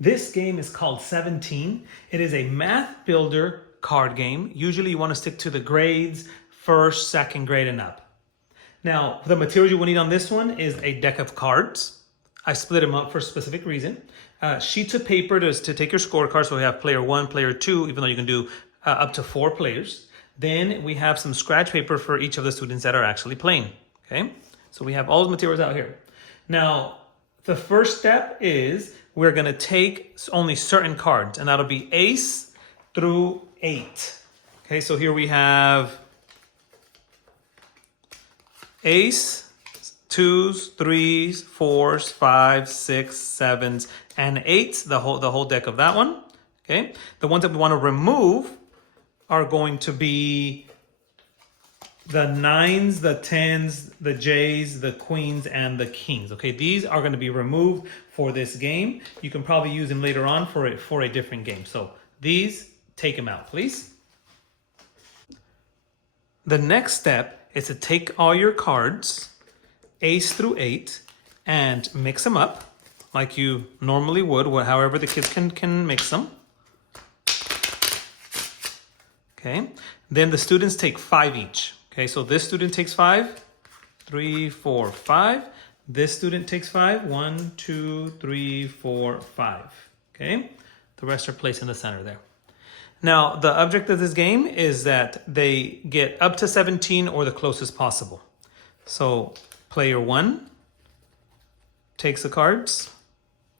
This game is called 17. It is a math builder card game. Usually you want to stick to the grades, first, second grade and up. Now, the materials you will need on this one is a deck of cards. I split them up for a specific reason. Sheets of paper to take your scorecard. So we have player 1, player 2, even though you can do up to 4 players. Then we have some scratch paper for each of the students that are actually playing. Okay, so we have all the materials out here. Now, the first step is we're going to take only certain cards, and that'll be ace through 8. Okay, so here we have ace, 2s, 3s, 4s, 5s, 6s, 7s, and 8s, the whole deck of that one. Okay, the ones that we want to remove are going to be the 9s, the 10s, the J's, the queens, and the kings. Okay, these are going to be removed for this game. You can probably use them later on for a different game. So these, take them out, please. The next step is to take all your cards, ace through 8, and mix them up like you normally would, however the kids can mix them. Okay, then the students take 5 each. Okay, so this student takes 5, 3, 4, 5. This student takes 5, 1, 2, 3, 4, 5. Okay, the rest are placed in the center there. Now, the object of this game is that they get up to 17 or the closest possible. So player 1 takes the cards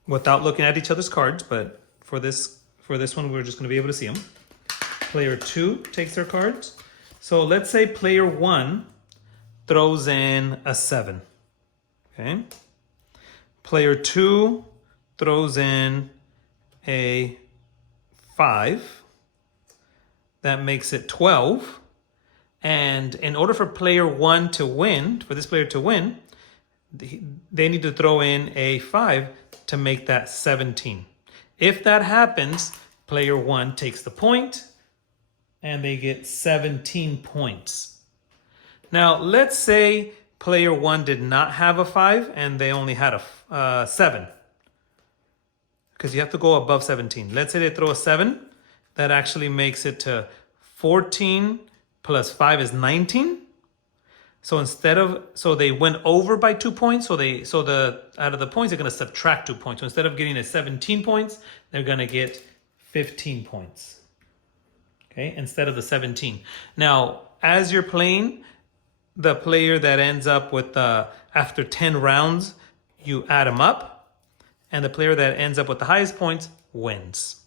without looking at each other's cards, but for this one, we're just going to be able to see them. Player 2 takes their cards. So let's say player 1 throws in a 7. Okay. Player 2 throws in a 5. That makes it 12. And in order for player 1 to win, for this player to win, they need to throw in a 5 to make that 17. If that happens, player 1 takes the point, and they get 17 points. Now, let's say player 1 did not have a 5 and they only had a 7. Because you have to go above 17. Let's say they throw a 7. That actually makes it to 14 plus 5 is 19. So so they went over by 2 points. Out of the points, they're going to subtract 2 points. So instead of getting a 17 points, they're going to get 15 points. Okay, instead of the 17. Now, as you're playing, the player that ends up with, after 10 rounds, you add them up. And the player that ends up with the highest points wins.